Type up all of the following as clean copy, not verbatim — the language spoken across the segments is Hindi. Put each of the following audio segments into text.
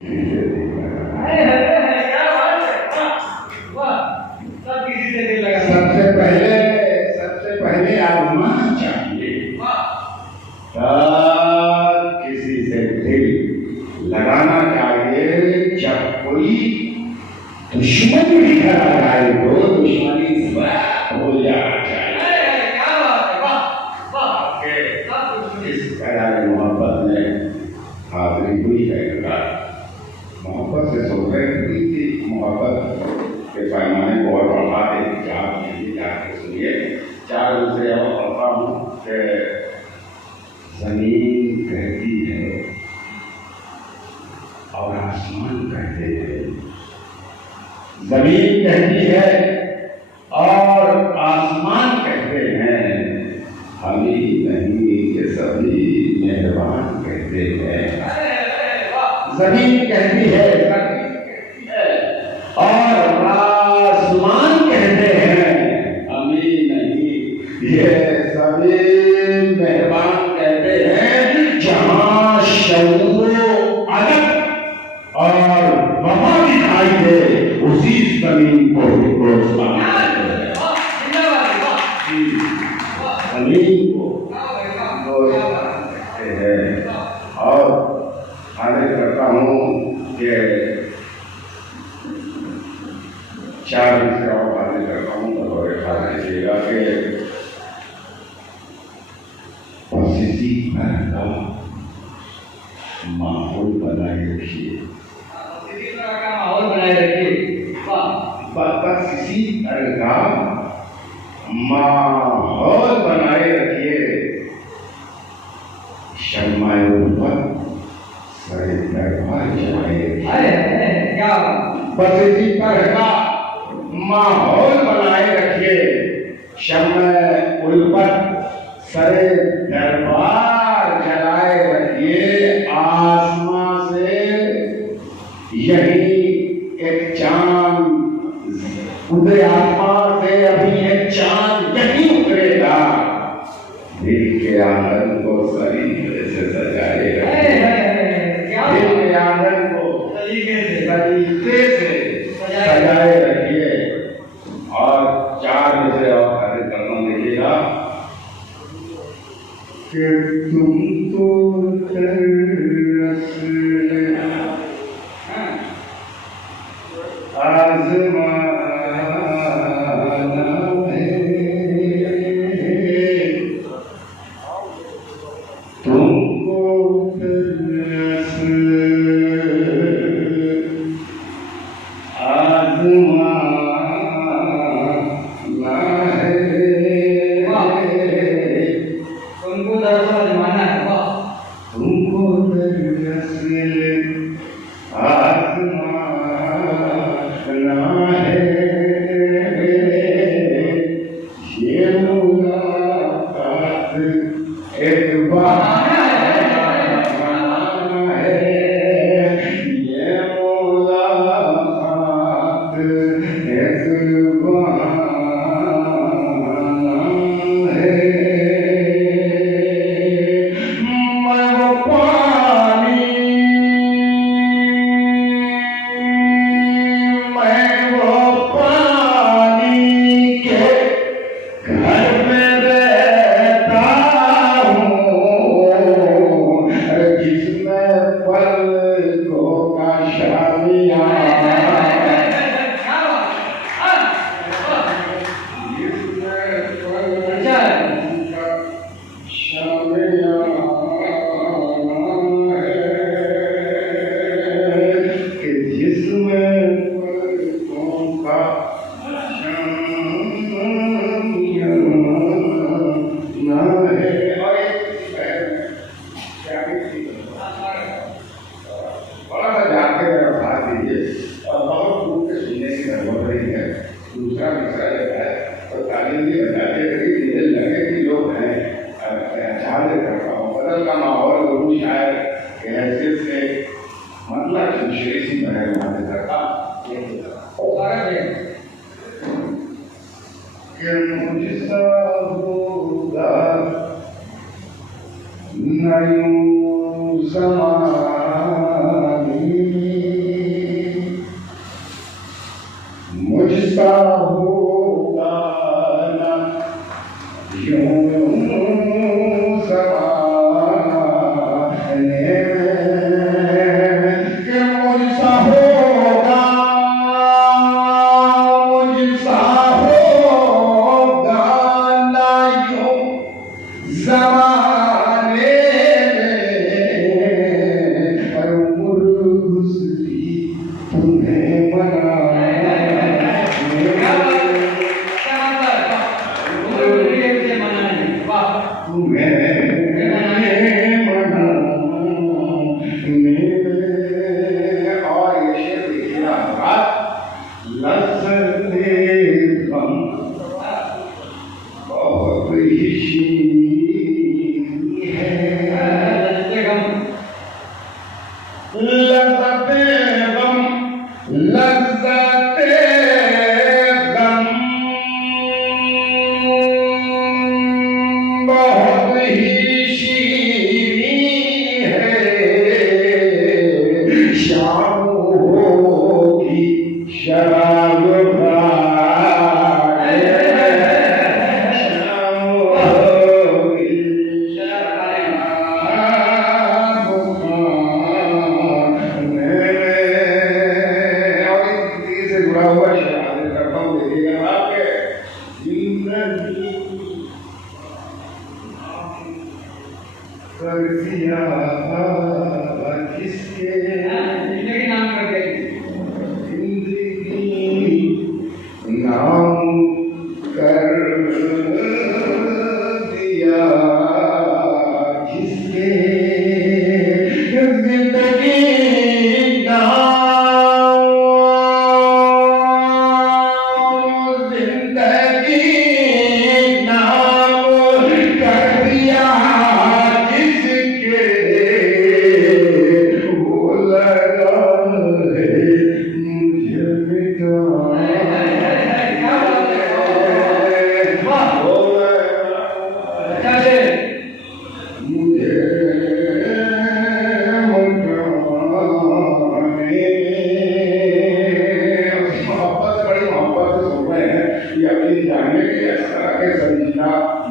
क्या बात है, वाह वाह, सब किसी से दिल लगा। सबसे पहले आत्मा चाहिए, तब किसी से दिल लगाना चाहिए। जब कोई दुश्मन भी करा जाए तो दुश्मनी स्वयं हो जाना चाहिए। क्या बात है, वाह वाह, इस ख्याल मोहब्बत में हाजिरी हुई है। मोहब्बत से सोहबत हुई थी। मोहब्बत के पैमाने को और बढ़ा दे। जाके सुनिए, चार दूसरे और पढ़ता हूँ कि जमीन कहती है और आसमान कहते हैं। जमीन कहती है और आसमान कहते हैं, हम ही नहीं ये सभी मेहरबान कहते हैं। जमीन कहती है और आसमान कहते हैं, हम ही नहीं ये सभी मेहरबान कहते हैं। जहां शऊर अदब और वफा दिखाई दे, उसी जमीन को जमीन को कहते हैं। और आगे करता हूँ कि चार विषय और आगे करता हूँ तो ख्याल कीजिएगा कि किसी तरह का माहौल बनाए रखिए। किसी तरह का माहौल बनाए रखिए, बस इसी तरह का माहौल बनाए रखिए। शम्माए ऊपर सरे दरबार जलाए। क्या बस इसी तरह का माहौल बनाए रखिए। शम्माए ऊपर सरे दरबार जलाए रखिए। आसमां से यही एक चांद उदय, आसमां से अभी एक चांद यही उतरेगा। दिल के आंगन को सलीके से सजाए रखिए। दिल के आंगन को सलीके से सजाए रखिए। और चार विषय और कार्यक्रम देखिएगा कि तुमको आजमाना है, तुमको आजमाना है, तुमको दरअसल जमाना है, तुमको दरअसल आजमाना है। ये मुलाकात एक बहाना है। ये मुलाकात एक बहाना है। मैं वो पानी, मैं वो पानी के घर में रहता हूँ, जिसमें पलकों का शामियां, जिसमें पलकों का शामियां है, कि जिसमें पलकों का शामियां ना है। और बड़ा सा जाके मेरा साथ दीजिए और बहुत रूप से सुनने की जरूरत नहीं है। दूसरा विषय है तो तालीम भी बजाते रही, मुझे लगे कि लोग हैं चाहते करता हूँ। बदल का माहौल गुरु शायद के हैसियत से मतलब शमशेरी सी बने वहां करता कि मुझसा होगा न यूं ज़माने शाम होगी शराब खाए, शाम होगी शराब खाने। और इस स्थिति से जुड़ा हुआ शेर करता हूँ, देखिएगा आपके जिंदगी कर दिया किसके, जिंदगी नाम कर दिया, जिंदगी नाम कर दिया किसके, जिंदगी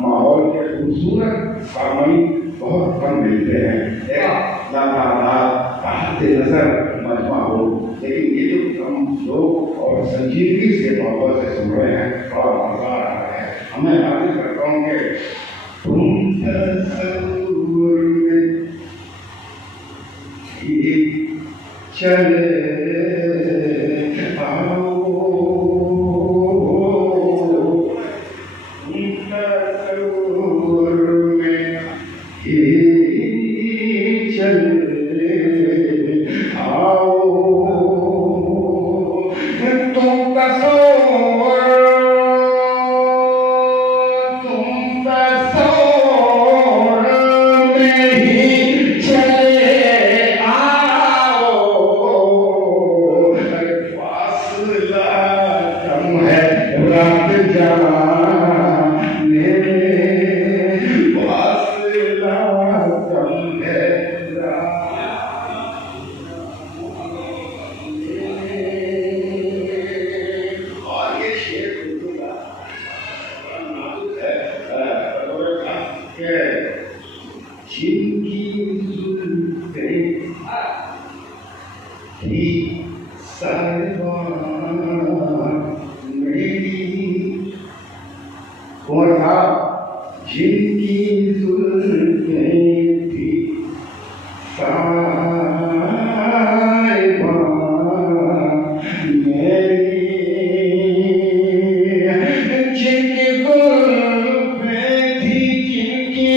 माहौल के खूबसूरत सामयिक बहुत कम मिलते हैं। नजर मजमा हो, लेकिन ये जो हम लोग और संजीवनी से मोहब्बत से सुन रहे हैं और मजा आ रहा है। हमें हाजिर करता हूँ कि तुम तस्वीर में ही चले आओ, जिनकी जुल्फें थी साहिबान मेरी, कौन था? जिनकी जुल्फें थी साहिबान मेरी, जिनकी जुल्फें थी, जिनकी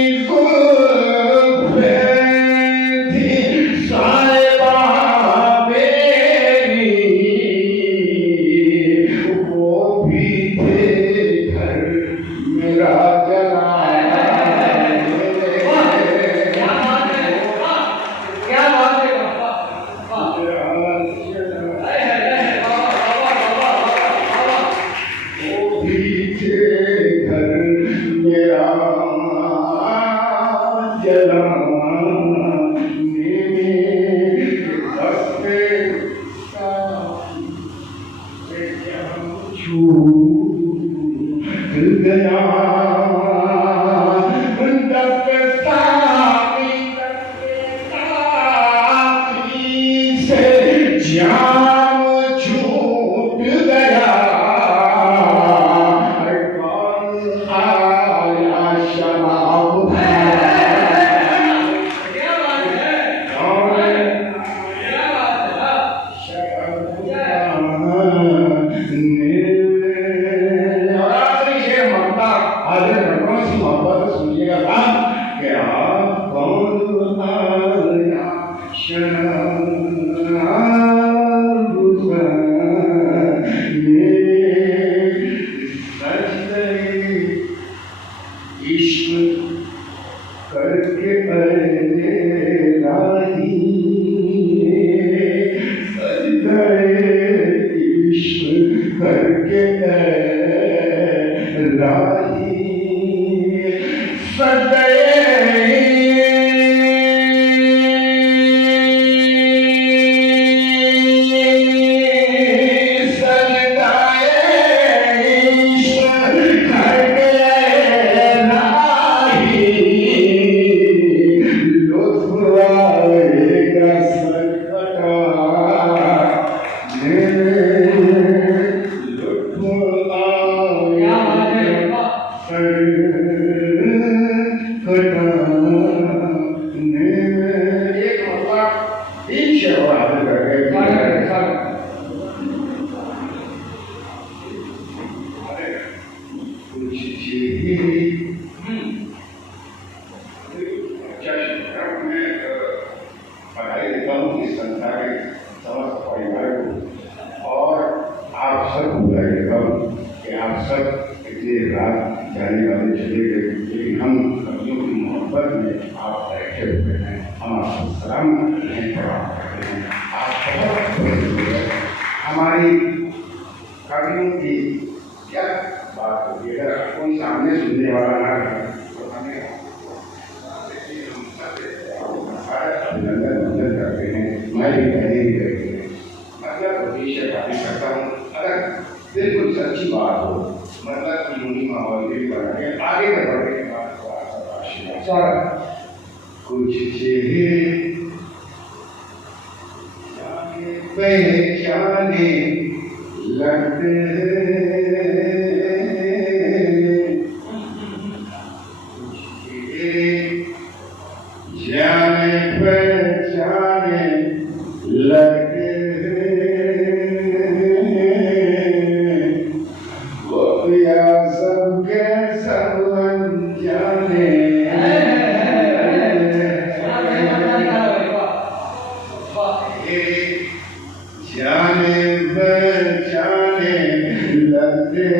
आपसे पूरा लेता हूँ कि आप सब इतने रात जाने वाले चले गए, लेकिन हम कवियों की मोहब्बत में आप बैठे हुए हैं, हम आपको सलाम नहीं प्रणाम करते हैं। आप बहुत बड़े हैं। हमारी कवियों की क्या बात होगी, अगर कोई सामने सुनने वाला ना रहे तो हमें अभिनंदन करते हैं। मैं भी पहले ही करते हैं, मतलब उद्देश्य काफी करता हूँ। अगर बिल्कुल सच्ची बात हो, मतलब यूनी माहौल भी बना के आगे बढ़ने के बाद कुछ चेहरे पहचाने लगते जाने पहचाने लगते वो या सबके सब अनजाने जाने पहचाने लगते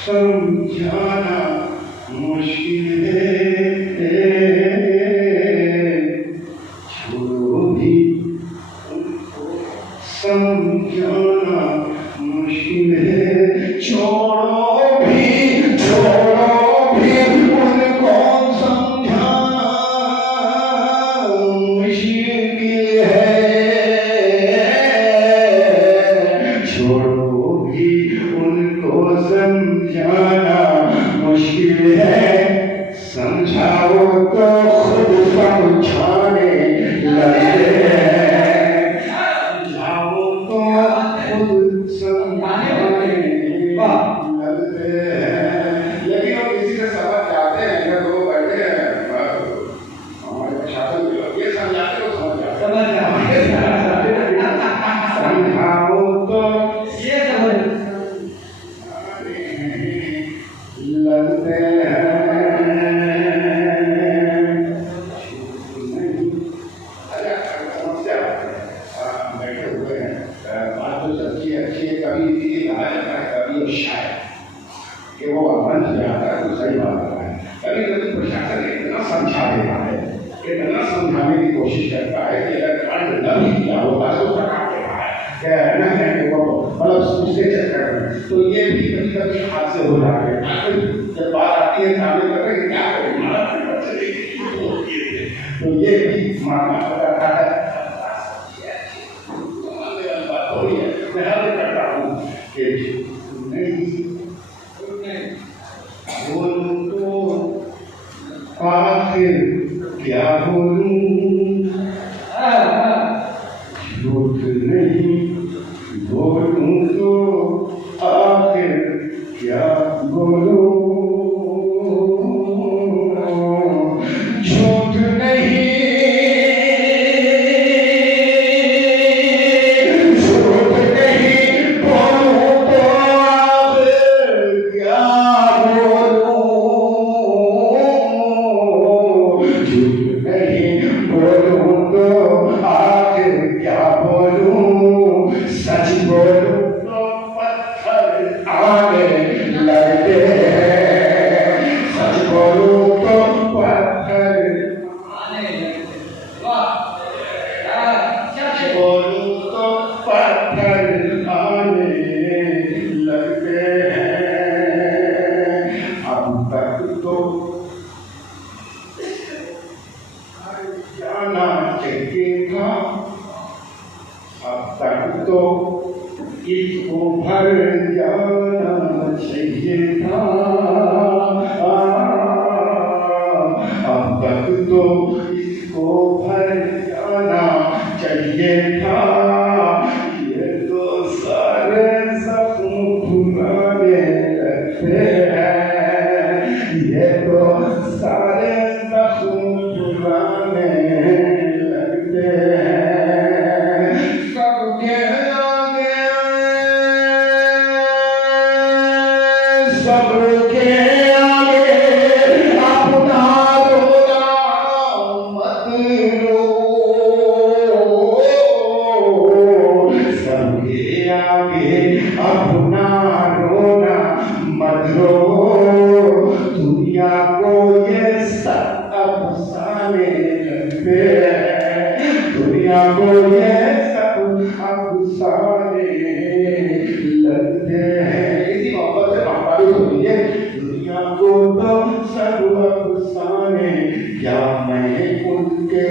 समझाना मुश्किल है, छोड़ो भी उनको समझाना मुश्किल है, छोड़ो भी उनको समझाना मुश्किल है, छोड़ो भी उनको समझाना मुश्किल है, समझाओ तो खुद समझाने लगते हैं, समझाओ तो खुद समझाने लगते हैं। लेकिन हम किसी से समझ जाते हैं, जब वो बैठे हैं हमारे प्रशासन के लोग ये समझाते हो समझ जाते समझाओ तो ये लगते हैं। समस्या बैठे हुए हैं, बात तो सच्ची अच्छी है, कभी भी कहा जाता है कभी और शायद कि वो बन जाता है तो सही बात है। कभी कभी प्रशासन इतना समझा देता है, इतना समझाने की कोशिश करता है कि अगर कांड न भी किया होता तो सरकार देता है नहीं वो मतलब उसके चक्कर में, तो ये भी कभी कभी हादसे हो जाते हैं। जब बात आती है सामने कर रहे क्या करें तो ये भी मानना पड़ता है। मैं करता हूँ कि नहीं बोलूं तो आखिर क्या बोलूं, झूठ नहीं बोलूं तो आखिर क्या बोलूं, झूठ नहीं नहीं जाना चाहिए था, अब तक तो इसको भर जाना चाहिए था। ये तो सारे जख्म पुराने लगते हैं, ये तो सारे जख्म पुराने लगते हैं। सबके आगे, सबके आगे अपना रोना मत रो, सबके आगे अपना रोना मत रो। दुनिया को ये सब अफसाने लगते हैं, दुनिया को ये सब अफसाने लगते हैं। इसी मोहब्बत से बात सुनिए, दुनिया को तो सब अफसाने, क्या मैं उनके,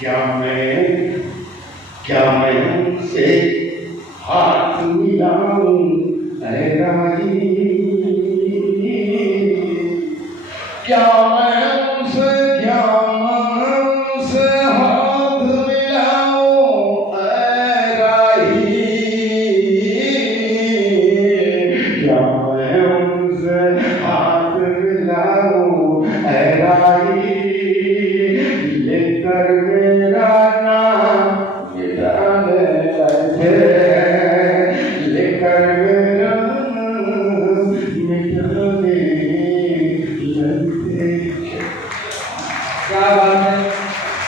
क्या मैं उनसे हाथ मिलाऊं ऐ राही, क्या मैं उनसे हाथ मिलाऊं ऐ राही, क्या मैं उनसे हाथ मिलाऊं ऐ राही। लेकर मेरा नाम मिटाने लगे, लेकर मेरा नाम मिटाने लगते। क्या बात है।